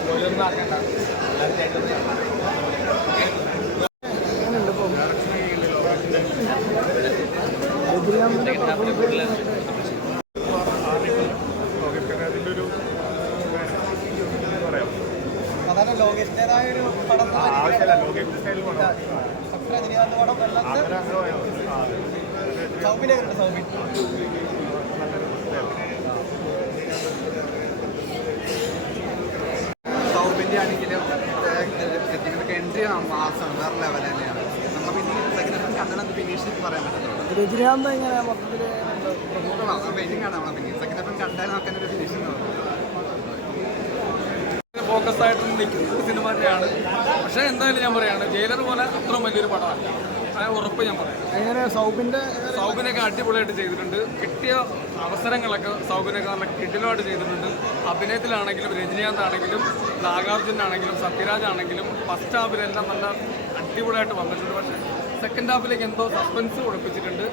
സ്പോയിലൊന്നും ആക്കണ്ട. സാധാരണ ലോകേഷിൻ്റെതായ ഒരു പടം രജനീകാന്ത് പടം സൗബിനെ കണ്ടു. സൗബിൻ സൗബിൻ്റെ ആണെങ്കിലും എൻട്രി മാസം വേറെ ലെവൽ തന്നെയാണ്. നമ്മൾ പിന്നെ സെക്കൻഡ് ഹാഫ് കണ്ടാൽ ഫിനിഷ് പറയാൻ പറ്റത്തുള്ളൂ. രജനീകാന്ത് ഇങ്ങനെ മൊത്തത്തിൽ വെയിറ്റിംഗ് ആണ് നമ്മൾ പിന്നെ സെക്കൻഡ് ഹാഫ് കണ്ടാൽ നമുക്ക് തന്നെ ഒരു ഫിനിഷിംഗ് ഫോക്കസ് ആയിട്ട് നിൽക്കുന്ന സിനിമ തന്നെയാണ്. പക്ഷേ എന്തായാലും ഞാൻ പറയുകയാണ്, ജയിലർ പോലെ അത്ര വലിയൊരു പടമല്ല, ഉറപ്പ് ഞാൻ പറയാം. എങ്ങനെ സൗബിനൊക്കെ അടിപൊളിയായിട്ട് ചെയ്തിട്ടുണ്ട്. കിട്ടിയ അവസരങ്ങളൊക്കെ സൗബിനൊക്കെ നല്ല കിടിലമായിട്ട് ചെയ്തിട്ടുണ്ട്. അഭിനയത്തിലാണെങ്കിലും രജനീകാന്ത് ആണെങ്കിലും നാഗാർജുനാണെങ്കിലും സത്യരാജ് ആണെങ്കിലും ഫസ്റ്റ് ഹാഫിലെല്ലാം നല്ല അടിപൊളിയായിട്ട് വന്നിട്ടുണ്ട്. പക്ഷേ സെക്കൻഡ് ഹാഫിലേക്ക് എന്തോ സസ്പെൻസ് കൊടുപ്പിച്ചിട്ടുണ്ട്.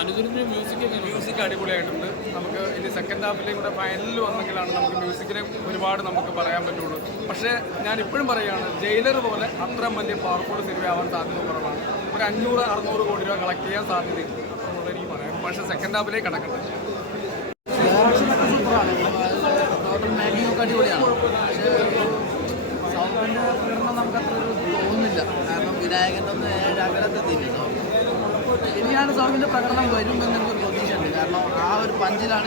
അനുജുവിൻ്റെ മ്യൂസിക് അടിപൊളിയായിട്ടുണ്ട്. നമുക്ക് ഇനി സെക്കൻഡ് ഹാഫിലേക്ക് കൂടെ ഫൈനലിൽ വന്നെങ്കിലാണ് നമുക്ക് മ്യൂസിക്കിനെ ഒരുപാട് നമുക്ക് പറയാൻ പറ്റുള്ളൂ. പക്ഷേ ഞാൻ ഇപ്പോഴും പറയുകയാണ്, ജയിലർ പോലെ അത്ര വലിയ പവർഫുൾ സിനിമയാവാൻ സാധ്യത കുറവാണ്. ഒരു 500-600 കോടി രൂപ കളക്ട് ചെയ്യാൻ സാധ്യതയില്ല എന്നുള്ളത് എനിക്ക് പറയാം. പക്ഷേ സെക്കൻഡ് ഹാഫിലേക്ക് കിടക്കട്ടെ. മേക്കിങ്ങൊക്കെ അടിപൊളിയാണ്. പക്ഷേ സൗബിൻ്റെ പ്രകടനം നമുക്ക് അത്ര തോന്നുന്നില്ല. കാരണം വിനായകൻ്റെ ഒന്ന് അകലത്തെത്തിയില്ല. ഇനിയാണ് സൗബിൻ്റെ പ്രകടനം വരും എന്നൊരു പ്രതീക്ഷയുണ്ട്. കാരണം ആ ഒരു പഞ്ചിലാണ്